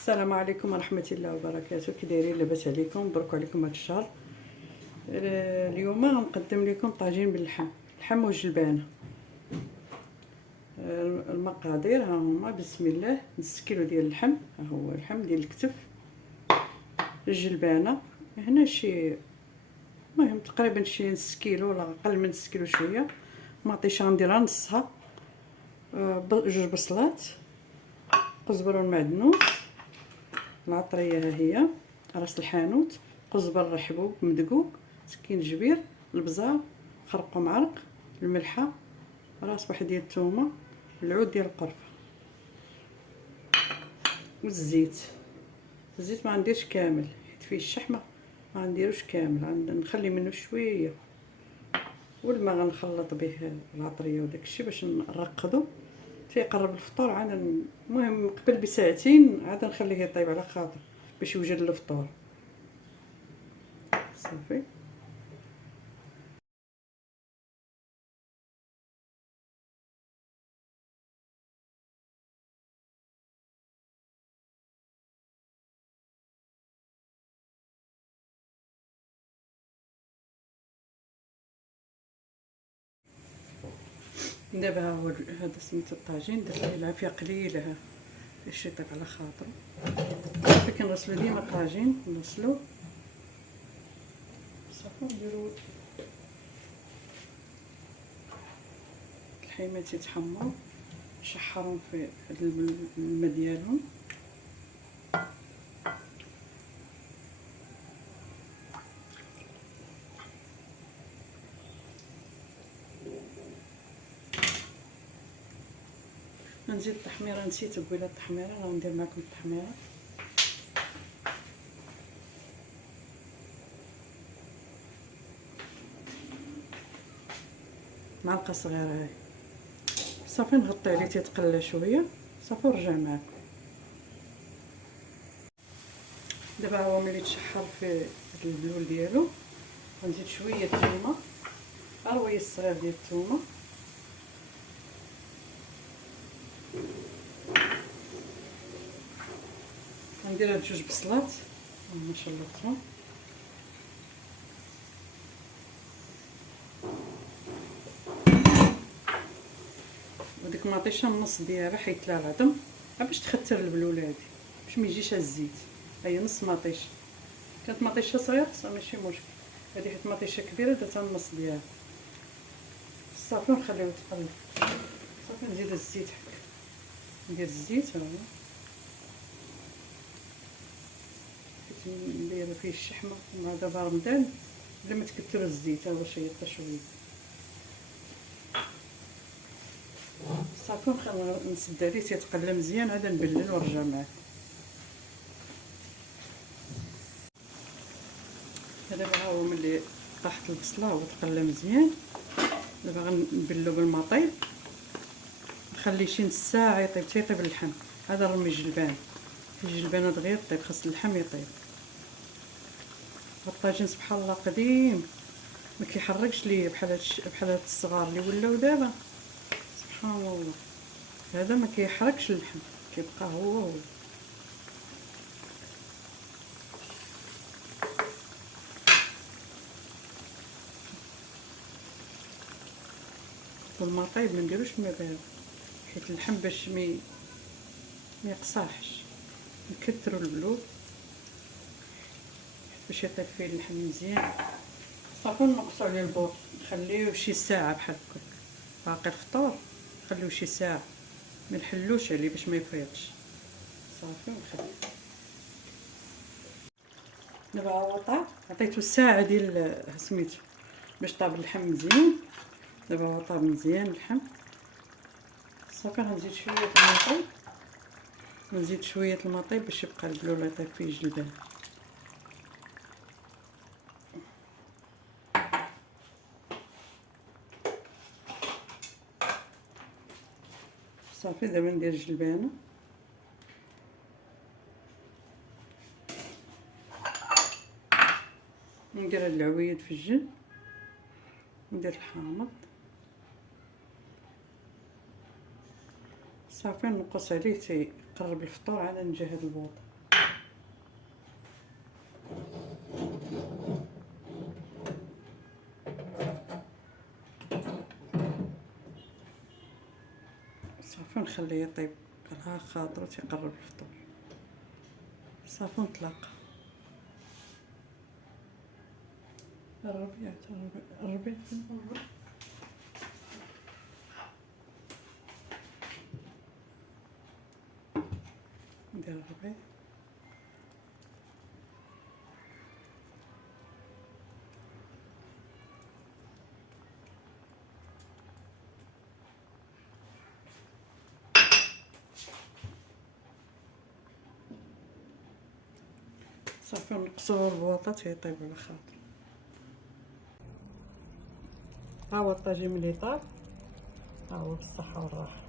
السلام عليكم ورحمه الله وبركاته. كي دايرين؟ لاباس عليكم؟ مبروك عليكم هذا الشهر. اليوم غنقدم لكم طاجين باللحم والجلبانه. المقادير ها هما. بسم الله. نص كيلو ديال اللحم، ها هو اللحم ديال الكتف. الجلبانه هنا شي، المهم تقريبا شي نص كيلو ولا اقل من نص كيلو شويه. مطيشه غنديرها نصها. جوج بصلات، قزبر والمعدنوس، العطريه ها هي، راس الحانوت، قزبر حبوب مدقوق، سكينجبير، البزار، خرق ومعرق، الملحه، راس واحد ديال الثومه، العود ديال القرفه، والزيت. الزيت ما نديرش كامل حيت فيه الشحمه، ما نديروش كامل، نخلي منه شويه. والماء غنخلط به العطريه وداك الشيء باش نرقدو. تيقرب الفطور عاد المهم قبل بساعتين عاد نخليه يطيب على خاطر باش يوجد الفطور. صافي. دابا ها هو هذا سميتو الطاجين، درت ليه العافيه قليله باش يطيب على خاطرو. صافي. كنغسلو ديما الطاجين، نغسلو صافي. نديرو الحيمات يتحمروا، نشحرهم في الماء ديالهم. نزيد التحميره، نسيت قبيله التحميره، غندير معكم التحميره. معلقه صغيره هاي. صافي نغطي عليه تيتقلى شويه. صافي ونرجع معكم. دابا هو ملي تشحر في البلول ديالو غنزيد شويه الثومه، رويه الصغير ديال الثومه، غندير هاد جوج بصلات ما شاء الله الثوم، وديك المطيشه النص ديالها حيت لها العظم باش تختر البلول هادي باش ما يجيش الزيت. هي نص مطيشه، كانت مطيشه صغيره ماشي مشكل. هذه حيت مطيشه كبيره درتها النص ديالها. صافي ونخليوه يتقلب. صافي نزيد الزيت، هكا ندير الزيت ها هو حيت نديرو فيه الشحمه مع دابا رمضان بلا ما تكثروا الزيت. ها هو شيطه شويه. صافي نسد عليه تيتقلى مزيان، عاد نبلل ونرجع معاه. دابا ها هو ملي طاحت البصله وتقلى مزيان، دابا غنبلو بالما طيب، نخليه شي نص ساعه يطيب، تيطيب اللحم. هذا رمي الجلبان، الجلبانه دغيا طيب، خاص اللحم يطيب. الطاجين سبحان الله قديم ما كيحرقش ليا بحال هاد الصغار اللي ولاو دابا. سبحان الله، هذا ما كيحرقش اللحم، كيبقى هو. والما طيب ما نديروش الماء بارد حيت اللحم باش ما يقصاحش. نكثروا البلول باش يطيب فيه اللحم مزيان. صافي نقصوا عليه البوط، نخليوه شي ساعه بحال هكاك. باقي الفطور نخليوه شي ساعه، ما نحلوش عليه باش ما يفيضش. صافي ونخليه. دابا هو طاب، عطيتو ساعه ديال سميتو باش طاب اللحم مزيان. دابا هو طاب مزيان اللحم. صافي غنزيد شويه الماء، نزيد شويه الماء باش يبقى البلول يطيب فيه الجلبان. صافي دابا ندير الجلبانه، ندير هاد العويد في الجن، ندير الحامض. صافي نقص عليه تيقرب الفطور، عاد نجهز البوط. صافي نخليه يطيب على خاطرو تيقرب الفطور. صافي نطلق الربيع الربيع ندير الربيع. صافي نقصرو البواطه تيطيب على خاطر. ها هو الطاجين ملي طاب، ها هو بالصحه والراحه.